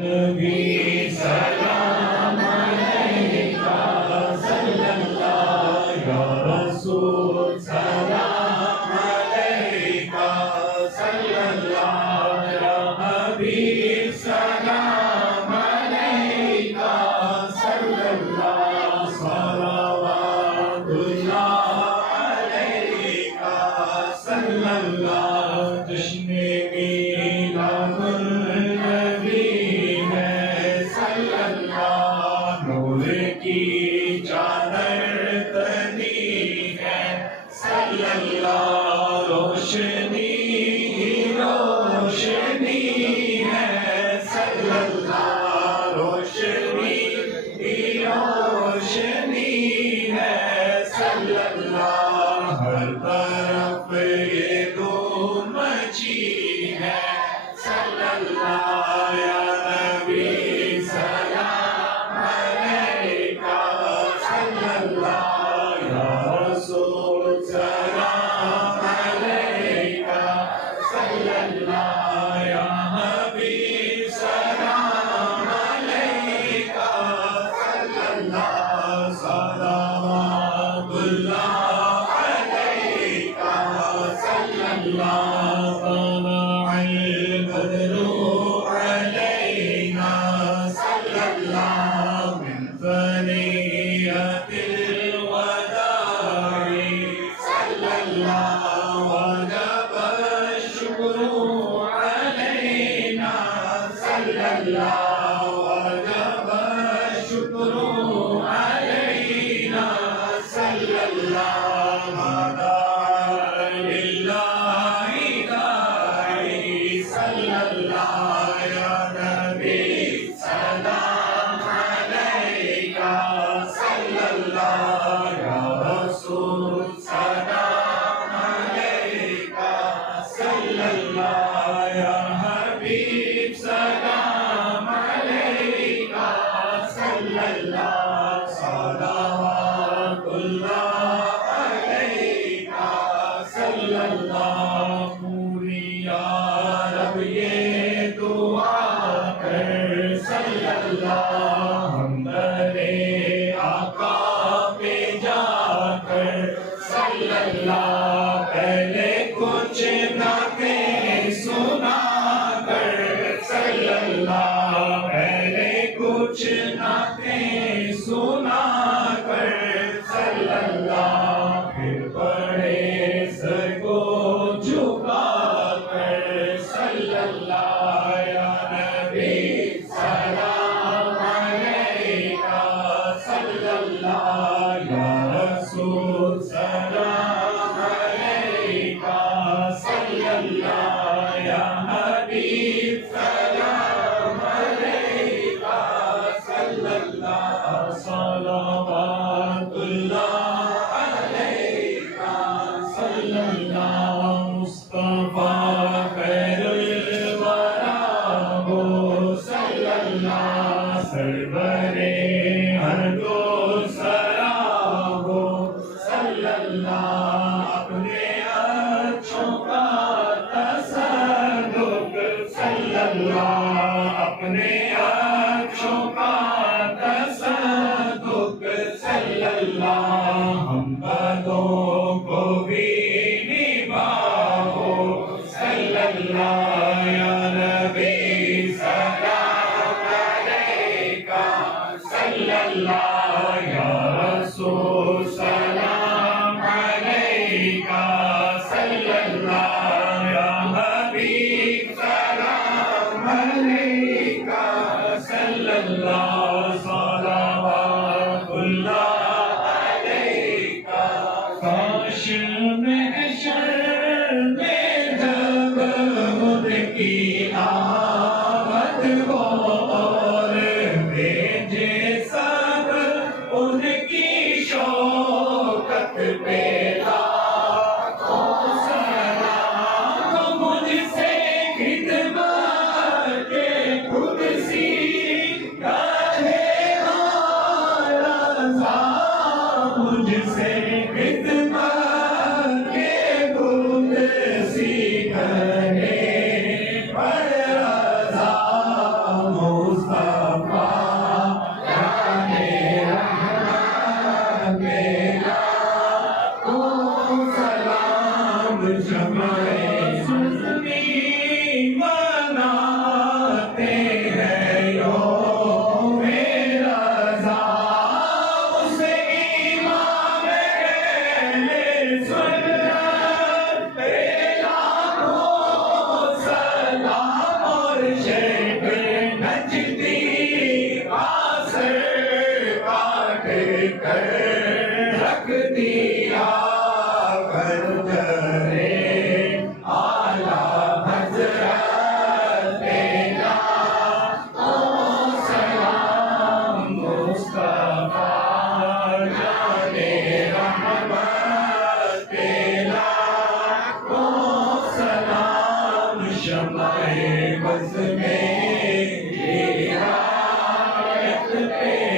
नबी सलाम अलैका सल्लल्लाहु या रसूल सलाम अलैका सल्लल्लाहु या हबीब सलाम अलैका सल्लल्लाहु सलावतुल्लाह अलैका सल्लल्लाहु जश्न मीलादुन नबी है सल्लल्लाहु नूर की चादर तनी है सल्लल्लाहु रोशनी रोशनी है सल्लल्लाहु रोशनी रोशनी है सल्लल्लाहु हर तरफ ये धूम मची है सल्लल्लाहु या नबी सलाम अलैका सल्लल्लाहु या रसूल सलाम अलैका सल्लल्लाहु या हबीब सलाम अलैका सल्लल्लाहु सलावतुल्लाह अलैका सल्लल्लाहु तलअल बद्रु अलैना सल्लल्लाहु मिन सनियतिल वदाई सल्लल्लाहु वजब शुक्रू अलैना सल्लल्लाहु वजब शुक्रू अलैना सल्लल्लाहु लिल्लाहि दाई सल्लल्लाहु या नबी सलाम अलैका सल्लल्लाहु या रसूल सलाम अलैका सल्लल्लाहु या हबीब सलाम अलैका सल्लल्लाहु सलावतुल्लाह अलैका सल्लल्लाहु पूरी या रब ये दुआ कर सल्लल्लाहु हम दरे आका पे जाकर सल्लल्लाहु पहले कुछ नाते सुना कर सल्लल्लाहु पहले कुछ नाते सुना कर सल्लल्लाहु फिर पढ़े सर को झुका कर सल्लल्लाहु या नबी सलाम अलैका सल्लल्लाहु या रसूल सलाम अलैका सल्लल्लाहु या हबीब सलाम अलैका सल्लल्लाहु सलावतुल्लाह अलैका सल्लल्लाहु मुस्तफा खैरुल वरा हो सल्लल्लाहु सरवरे हर दो सरा हो सल्लल्लाहु अपने अच्छों का तसल्लुक सल्लल्लाहु अपने अच्छों का तसल्लुक सल्लल्लाहु हम बदों को भी निभाओ सल्लल्लाहु या नबी सलाम अलैका सल्लल्लाहु या रसूल सलाम अलैका सल्लल्लाहु या हबीब सलाम अलैका पे